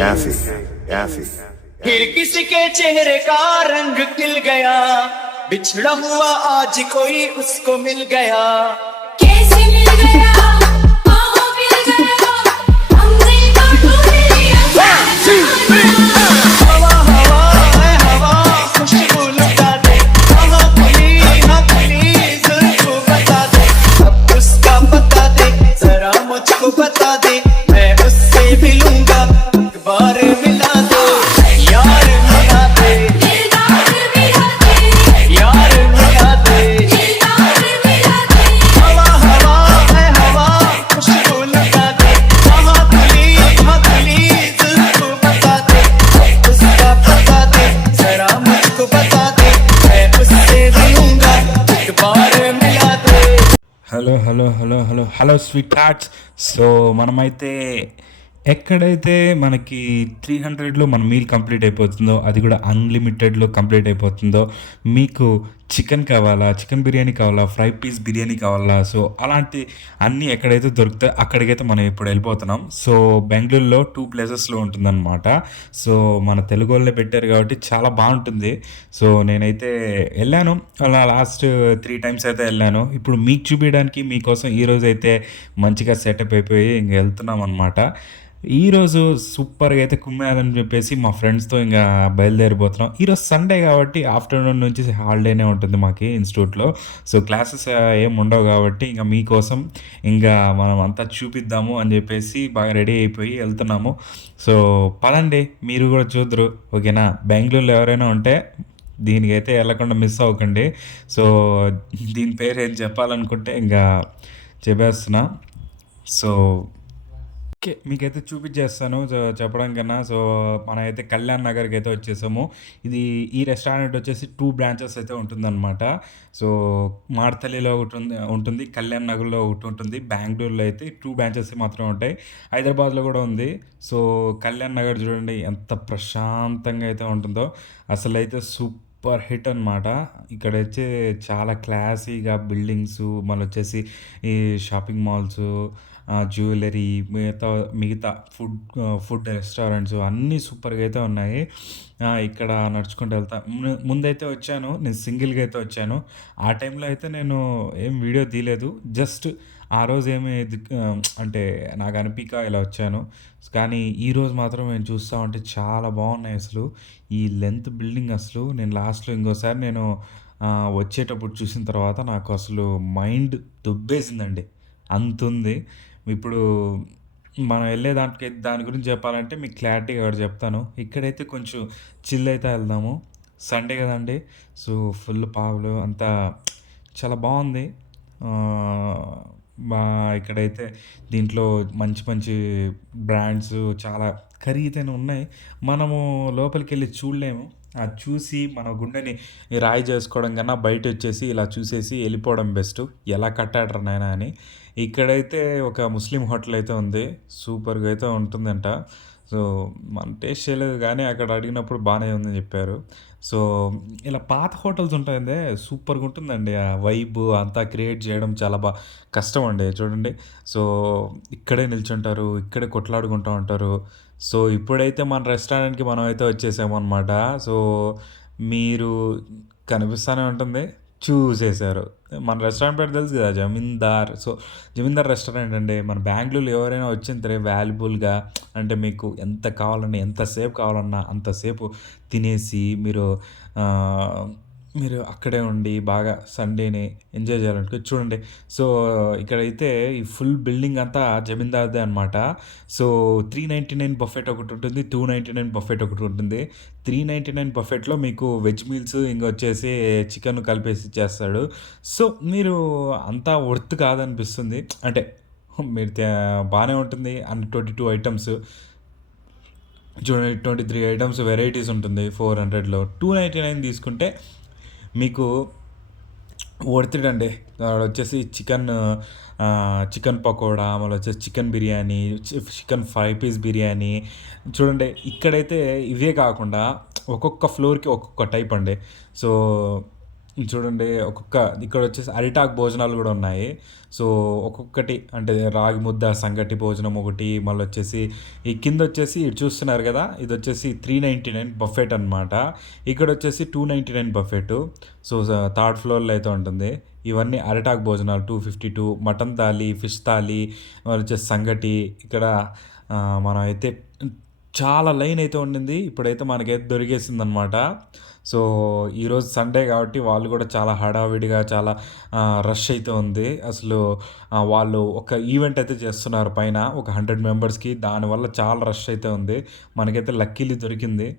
यासी यासी फिर किसी के चेहरे का रंग खिल गया, बिछड़ा हुआ आज कोई उसको मिल गया। कैसे मिल गया, कहाँ मिल गया, हमने तो ढूंढ लिया। हवा हवा है हवा, खुशबू लुटा दे, कहाँ खुली जुल्फों बता दे। अब उसका पता दे, जरा मुझको बता दे, मैं उससे मिलूंगा, एक बार मिला दो। यार मिला दे, दिलदार मिला दे, यार मिला दे। दिलदार मिला दे। हवा हवा है हवा, खुशबू लुटा दे, कहाँ खुली जुल्फों बता दे। उसका पता दे, जरा मुझको बता दे, मैं उससे मिलूंगा, एक बार मिला दे। Hello sweethearts. సో మనమైతే ఎక్కడైతే మనకి 300లో మన మీల్ కంప్లీట్ అయిపోతుందో, అది కూడా అన్లిమిటెడ్లో కంప్లీట్ అయిపోతుందో, మీకు చికెన్ కావాలా, చికెన్ బిర్యానీ కావాలా, ఫ్రై పీస్ బిర్యానీ కావాలా, సో అలాంటి అన్నీ ఎక్కడైతే దొరుకుతాయో అక్కడికైతే మనం ఇప్పుడు వెళ్ళిపోతున్నాం. సో బెంగళూరులో 2 ప్లేసెస్లో ఉంటుందన్నమాట. సో మన తెలుగు వాళ్ళే పెట్టారు కాబట్టి చాలా బాగుంటుంది. సో నేనైతే వెళ్ళాను, అలా లాస్ట్ 3 టైమ్స్ అయితే వెళ్ళాను. ఇప్పుడు మీకు చూపించడానికి మీకోసం ఈరోజు అయితే మంచిగా సెటప్ అయిపోయి ఇంక వెళ్తున్నాం అనమాట. ఈరోజు సూపర్గా అయితే కుమ్మేయాలని చెప్పేసి మా ఫ్రెండ్స్తో ఇంకా బయలుదేరిపోతున్నాం. ఈరోజు సండే కాబట్టి ఆఫ్టర్నూన్ నుంచి హాలిడేనే ఉంటుంది మాకు ఇన్స్టిట్యూట్లో. సో క్లాసెస్ ఏం ఉండవు కాబట్టి ఇంకా మీకోసం ఇంకా మనం అంతా చూపిద్దాము అని చెప్పేసి బాగా రెడీ అయిపోయి వెళ్తున్నాము. సో పదండి, మీరు కూడా చూద్దరు, ఓకేనా. బెంగళూరులో ఎవరైనా ఉంటే దీనికైతే వెళ్ళకుండా మిస్ అవ్వకండి. సో దీని పేరు ఏం చెప్పాలనుకుంటే ఇంకా చెప్పేస్తున్నా. సో ఓకే, మీకైతే చూపించేస్తాను చెప్పడం కన్నా. సో మనమైతే కళ్యాణ్ నగర్కి అయితే వచ్చేసాము. ఈ రెస్టారెంట్ వచ్చేసి 2 బ్రాంచెస్ అయితే ఉంటుందన్నమాట. సో మార్తల్లిలో ఒకటి ఉంటుంది, కళ్యాణ్ నగర్లో ఒకటి ఉంటుంది. బెంగళూరులో అయితే 2 బ్రాంచెస్ మాత్రం ఉంటాయి. హైదరాబాద్లో కూడా ఉంది. సో కళ్యాణ్ నగర్ చూడండి ఎంత ప్రశాంతంగా అయితే ఉంటుందో, అసలు అయితే సూపర్ హిట్ అనమాట. ఇక్కడ వచ్చి చాలా క్లాసీగా బిల్డింగ్స్, మళ్ళీ వచ్చేసి ఈ షాపింగ్ మాల్స్, జ్యువెలరీ, మిగతా ఫుడ్ రెస్టారెంట్స్ అన్నీ సూపర్గా అయితే ఉన్నాయి. ఇక్కడ నడుచుకుంటూ వెళ్తా. ముందైతే వచ్చాను, నేను సింగిల్గా అయితే వచ్చాను. ఆ టైంలో అయితే నేను ఏం వీడియో తీయలేదు, జస్ట్ ఆ రోజు ఏమి అంటే నాకు అనిపిక ఇలా వచ్చాను. కానీ ఈరోజు మాత్రం నేను చూస్తూ ఉంటే చాలా బాగున్నాయి అసలు ఈ లెంత్ బిల్డింగ్. అసలు నేను లాస్ట్లో ఇంకోసారి నేను వచ్చేటప్పుడు చూసిన తర్వాత నాకు అసలు మైండ్ దుబ్బేసిందండి, అంతుంది. ఇప్పుడు మనం వెళ్ళే దాని గురించి చెప్పాలంటే మీకు క్లారిటీగా ఒకటి చెప్తాను. ఇక్కడైతే కొంచెం చిల్ అయితే వెళ్దాము, సండే కదండి. సో ఫుల్ పావులు అంతా చాలా బాగుంది. ఇక్కడైతే దీంట్లో మంచి మంచి బ్రాండ్స్ చాలా ఖరీదైన ఉన్నాయి. మనము లోపలికి వెళ్ళి చూడలేము. అది చూసి మన గుండెని రాయి చేసుకోవడం కన్నా బయట వచ్చేసి ఇలా చూసేసి వెళ్ళిపోవడం బెస్ట్. ఎలా కట్టాడరు నాయన అని. ఇక్కడైతే ఒక ముస్లిం హోటల్ అయితే ఉంది, సూపర్గా అయితే ఉంటుందంట. సో మనం టేస్ట్ చేయలేదు కానీ అక్కడ అడిగినప్పుడు బాగానే ఉందని చెప్పారు. సో ఇలా పాత హోటల్స్ ఉంటాయండి, సూపర్గా ఉంటుందండి. ఆ వైబ్ అంతా క్రియేట్ చేయడం చాలా కష్టం అండి. చూడండి, సో ఇక్కడే నిల్చుంటారు, ఇక్కడే కొట్లాడుకుంటూ ఉంటారు. సో ఇప్పుడైతే మన రెస్టారెంట్కి మనం అయితే వచ్చేసాము అనమాట. సో మీరు కనిపిస్తూనే ఉంటుంది, చూసేశారు. మన రెస్టారెంట్ పేరు తెలుసు కదా, జమీందార్. సో జమీందార్ రెస్టారెంట్ అండి. మన బెంగళూరులో ఎవరైనా వచ్చిన వాల్యుబుల్గా అంటే మీకు ఎంత కావాలన్నా, ఎంతసేపు కావాలన్నా అంతసేపు తినేసి మీరు అక్కడే ఉండి బాగా సండేని ఎంజాయ్ చేయాలనుకో చూడండి. సో ఇక్కడైతే ఈ ఫుల్ బిల్డింగ్ అంతా జమీందార్దే అనమాట. సో 399 బఫెట్ ఒకటి ఉంటుంది, 299 బఫెట్ ఒకటి ఉంటుంది. 399 బఫెట్లో మీకు వెజ్ మీల్స్ ఇంకొచ్చేసి చికెన్ కలిపేసి ఇచ్చేస్తాడు. సో మీరు అంతా వర్త్ కాదనిపిస్తుంది, అంటే మీరు బాగానే ఉంటుంది. అన్ని 22 ఐటమ్స్ చూడండి, 23 ఐటమ్స్ వెరైటీస్ ఉంటుంది 400లో. 299 తీసుకుంటే మీకు వర్త్ అండి. వచ్చేసి చికెన్ పకోడా, మళ్ళీ వచ్చేసి chicken biryani, chicken fry piece biryani. చూడండి ఇక్కడైతే ఇవే కాకుండా ఒక్కొక్క ఫ్లోర్కి ఒక్కొక్క టైప్ అండి. సో చూడండి ఒక్కొక్క ఇక్కడ వచ్చేసి అరిటాకు భోజనాలు కూడా ఉన్నాయి. సో ఒక్కొక్కటి అంటే రాగి ముద్ద సంగటి భోజనం ఒకటి, మళ్ళీ వచ్చేసి ఈ కింద వచ్చేసి ఇటు చూస్తున్నారు కదా, ఇది వచ్చేసి 399 బఫెట్ అనమాట. ఇక్కడ వచ్చేసి 299 బఫెట్. సో థర్డ్ ఫ్లోర్లో అయితే ఉంటుంది. ఇవన్నీ అరిటాకు భోజనాలు 252, మటన్ థాలి, ఫిష్ థాలి, మళ్ళీ వచ్చేసి సంగటి. ఇక్కడ మనం అయితే చాలా లైన్ అయితే ఉండింది. ఇప్పుడైతే మనకైతే దొరికేసిందనమాట. సో ఈరోజు సండే కాబట్టి వాళ్ళు కూడా చాలా హడావిడిగా చాలా రష్ అయితే ఉంది. అసలు వాళ్ళు ఒక ఈవెంట్ అయితే చేస్తున్నారు పైన ఒక 100 మెంబర్స్కి. దానివల్ల చాలా రష్ అయితే ఉంది. మనకైతే లక్కీలీ దొరికింది.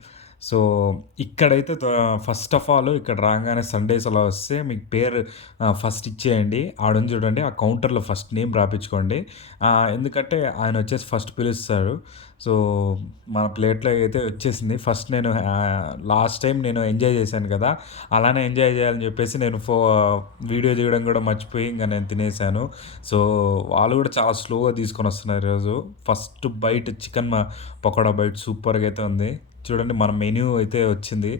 సో ఇక్కడైతే ఫస్ట్ ఆఫ్ ఆల్ ఇక్కడ రాగానే సండేస్ అలా వస్తే మీకు పేరు ఫస్ట్ ఇచ్చేయండి. ఆడని చూడండి ఆ కౌంటర్లో ఫస్ట్ నేమ్ రాపించుకోండి. ఎందుకంటే ఆయన వచ్చేసి ఫస్ట్ పిలుస్తారు. సో మన ప్లేట్లో అయితే వచ్చేసింది. ఫస్ట్ నేను లాస్ట్ టైం నేను ఎంజాయ్ చేశాను కదా, అలానే ఎంజాయ్ చేయాలని చెప్పేసి నేను వీడియో తీయడం కూడా మర్చిపోయి ఇంకా నేను తినేసాను. సో వాళ్ళు కూడా చాలా స్లోగా తీసుకొని వస్తున్నారు ఈరోజు. First bite chicken pakoda bite సూపర్గా అయితే ఉంది. చూడండి మన మెన్యూ అయితే వచ్చింది.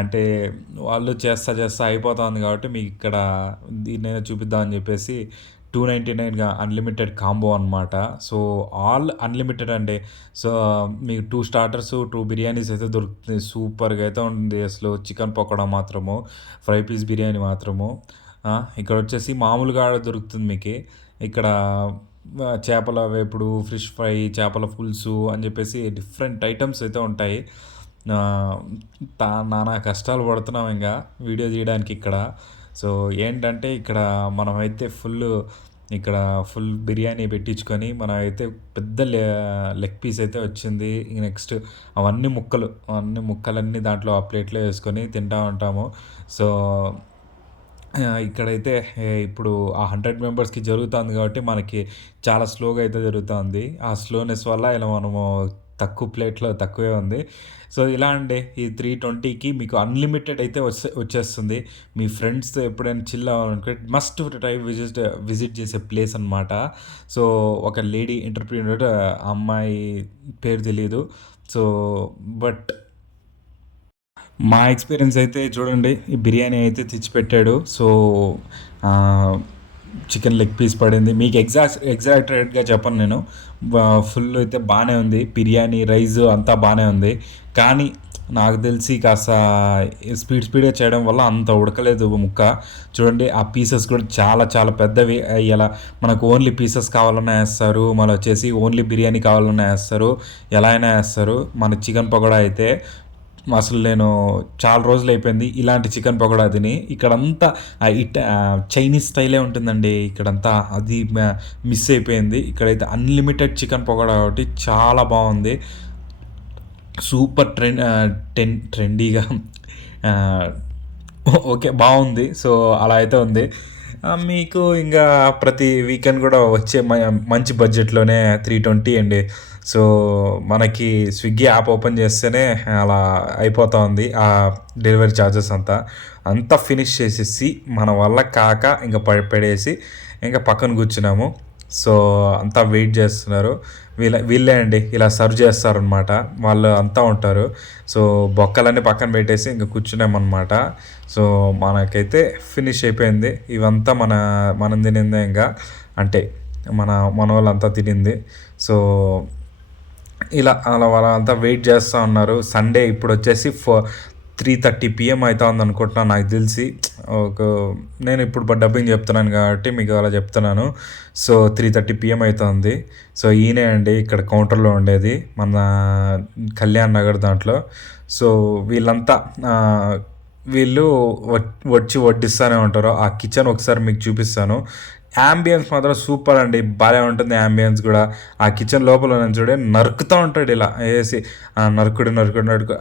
అంటే వాళ్ళు చేస్తా అయిపోతుంది కాబట్టి మీకు ఇక్కడ దీన్నైనా చూపిద్దామని చెప్పేసి 299గా అన్లిమిటెడ్ కాంబో అనమాట. సో ఆల్ అన్లిమిటెడ్ అండి. సో మీకు 2 స్టార్టర్స్ 2 బిర్యానీస్ అయితే దొరుకుతుంది. సూపర్గా అయితే ఉంది అసలు. చికెన్ పకోడా మాత్రము, ఫ్రై పీస్ బిర్యానీ మాత్రము. ఇక్కడ వచ్చేసి మామూలుగా దొరుకుతుంది మీకు. ఇక్కడ చేపల వేపుడు, ఫిష్ ఫ్రై, చేపల పులుసు అని చెప్పేసి డిఫరెంట్ ఐటమ్స్ అయితే ఉంటాయి. నానా కష్టాలు పడుతున్నాం ఇంకా వీడియో తీయడానికి ఇక్కడ. సో ఏంటంటే ఇక్కడ మనమైతే ఇక్కడ ఫుల్ బిర్యానీ పెట్టించుకొని మనం అయితే పెద్ద లెగ్ పీస్ అయితే వచ్చింది. నెక్స్ట్ అవన్నీ ముక్కలన్నీ దాంట్లో ఆ ప్లేట్లో వేసుకొని తింటూ ఉంటాము. సో ఇక్కడైతే ఇప్పుడు ఆ 100 మెంబర్స్కి జరుగుతుంది కాబట్టి మనకి చాలా స్లోగా అయితే జరుగుతుంది. ఆ స్లోనెస్ వల్ల ఇలా మనము తక్కువ ప్లేట్లో తక్కువే ఉంది. సో ఇలా అండి ఈ 320కి మీకు అన్లిమిటెడ్ అయితే వచ్చేస్తుంది. మీ ఫ్రెండ్స్తో ఎప్పుడైనా చిల్ అవ్వాలనుకుంటే మస్ట్ ట్రై విజిట్ చేసే ప్లేస్ అనమాట. సో ఒక లేడీ ఎంటర్‌ప్రెన్యూర్, అమ్మాయి పేరు తెలీదు. సో బట్ మా ఎక్స్పీరియన్స్ అయితే చూడండి, ఈ బిర్యానీ అయితే తెచ్చిపెట్టాడు. సో చికెన్ లెగ్ పీస్ పడింది. మీకు ఎగ్జాక్ట్ రేట్గా చెప్పను నేను. ఫుల్ అయితే బాగానే ఉంది. బిర్యానీ రైస్ అంతా బాగానే ఉంది. కానీ నాకు తెలిసి కాస్త స్పీడ్గా చేయడం వల్ల అంత ఉడకలేదు ముక్క. చూడండి ఆ పీసెస్ కూడా చాలా చాలా పెద్దవి. ఇలా మనకు ఓన్లీ పీసెస్ కావాలన్నా వేస్తారు, మళ్ళీ వచ్చేసి ఓన్లీ బిర్యానీ కావాలన్నా వేస్తారు, ఎలా అయినా వేస్తారు. మన చికెన్ పకోడా అయితే అసలు నేను చాలా రోజులు అయిపోయింది ఇలాంటి చికెన్ పకోడా తిని. ఇక్కడంతా చైనీస్ స్టైలే ఉంటుందండి ఇక్కడంతా. అది మిస్ అయిపోయింది. ఇక్కడైతే అన్లిమిటెడ్ చికెన్ పకోడా ఒకటి చాలా బాగుంది. సూపర్ ట్రెండీగా ఓకే బాగుంది. సో అలా అయితే ఉంది. మీకు ఇంకా ప్రతి వీకెండ్ కూడా వచ్చే మంచి బడ్జెట్లోనే 320 అండి. సో మనకి స్విగ్గీ యాప్ ఓపెన్ చేస్తేనే అలా అయిపోతూ ఉంది ఆ డెలివరీ ఛార్జెస్ అంతా ఫినిష్ చేసేసి మన వల్ల కాక ఇంకా పడేసి ఇంకా పక్కన కూర్చున్నాము. సో అంతా వెయిట్ చేస్తున్నారు. వీళ్ళే అండి ఇలా సర్వ్ చేస్తారనమాట. వాళ్ళు అంతా ఉంటారు. సో బొక్కలన్నీ పక్కన పెట్టేసి ఇంకా కూర్చున్నామన్నమాట. సో మనకైతే ఫినిష్ అయిపోయింది. ఇవంతా మనం తినిందే ఇంకా, అంటే మన వాళ్ళంతా తినింది. సో అలా వాళ్ళంతా వెయిట్ చేస్తూ ఉన్నారు. సండే ఇప్పుడు వచ్చేసి 3:30 PM అవుతా ఉంది అనుకుంటున్నాను నాకు తెలిసి. నేను ఇప్పుడు డబ్బింగ్ చెప్తున్నాను కాబట్టి మీకు అలా చెప్తున్నాను. సో 3:30 PM అవుతుంది. సో ఈయనే అండి ఇక్కడ కౌంటర్లో ఉండేది మన కళ్యాణ్ నగర్ దాంట్లో. సో వీళ్ళు వచ్చి వడ్డిస్తూనే ఉంటారు. ఆ కిచెన్ ఒకసారి మీకు చూపిస్తాను. యాంబియన్స్ మాత్రం సూపర్ అండి, బాగా ఉంటుంది యాంబియన్స్ కూడా. ఆ కిచెన్ లోపల చూడే నరుకుతూ ఉంటాడు ఇలా వేసి, నరుకుడు.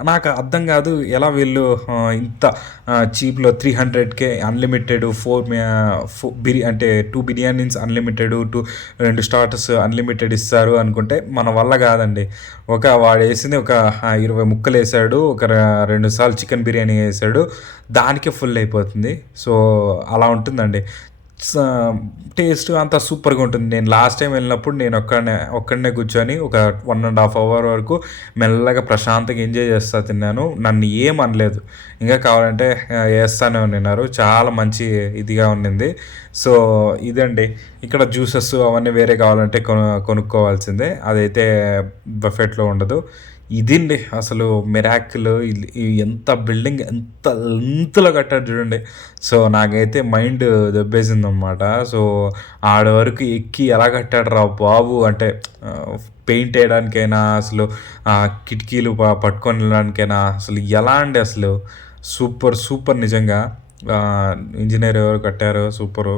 నాకు అర్థం కాదు ఎలా వీళ్ళు ఇంత చీప్లో 300కే అన్లిమిటెడ్ 4 అంటే 2 బిర్యానీస్ అన్లిమిటెడ్, 2 స్టార్టర్స్ అన్లిమిటెడ్ ఇస్తారు అనుకుంటే మన వల్ల కాదండి. వాడు వేసింది ఒక 20 ముక్కలు వేసాడు, ఒక 2 సార్లు చికెన్ బిర్యానీ వేసాడు, దానికే ఫుల్ అయిపోతుంది. సో అలా ఉంటుందండి. టేస్ట్ అంతా సూపర్గా ఉంటుంది. నేను లాస్ట్ టైం వెళ్ళినప్పుడు నేను ఒక్కడనే కూర్చొని ఒక 1.5 అవర్ వరకు మెల్లగా ప్రశాంతంగా ఎంజాయ్ చేస్తా తిన్నాను. నన్ను ఏం అనలేదు. ఇంకా కావాలంటే వేస్తానే ఉన్నారు. చాలా మంచి ఇదిగా ఉండింది. సో ఇదండి, ఇక్కడ జ్యూసెస్ అవన్నీ వేరే కావాలంటే కొనుక్కోవాల్సిందే, అదైతే బఫెట్లో ఉండదు. ఇదండి అసలు మిరాకిల్. ఎంత బిల్డింగ్ ఎంత లెంత్లో కట్టాడు చూడండి. సో నాకైతే మైండ్ దెబ్బేసింది అనమాట. సో ఆడ వరకు ఎక్కి ఎలా కట్టాడు రా బాబు అంటే పెయింట్ వేయడానికైనా అసలు కిటికీలు పట్టుకొని వెళ్ళడానికైనా అసలు ఎలా అండి అసలు సూపర్ సూపర్ నిజంగా. ఇంజనీర్ ఎవరు కట్టారు సూపరు.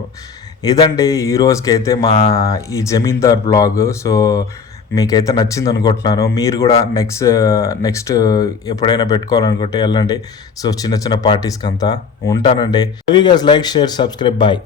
ఇదండి ఈ రోజుకైతే మా ఈ జమీందార్ బ్లాగ్. సో మీకైతే నచ్చింది అనుకుంటున్నాను. మీరు కూడా నెక్స్ట్ ఎప్పుడైనా పెట్టుకోవాలనుకుంటే వెళ్ళండి. సో చిన్న చిన్న పార్టీస్కి అంతా ఉంటానండి. Guys, like, share, subscribe. Bye.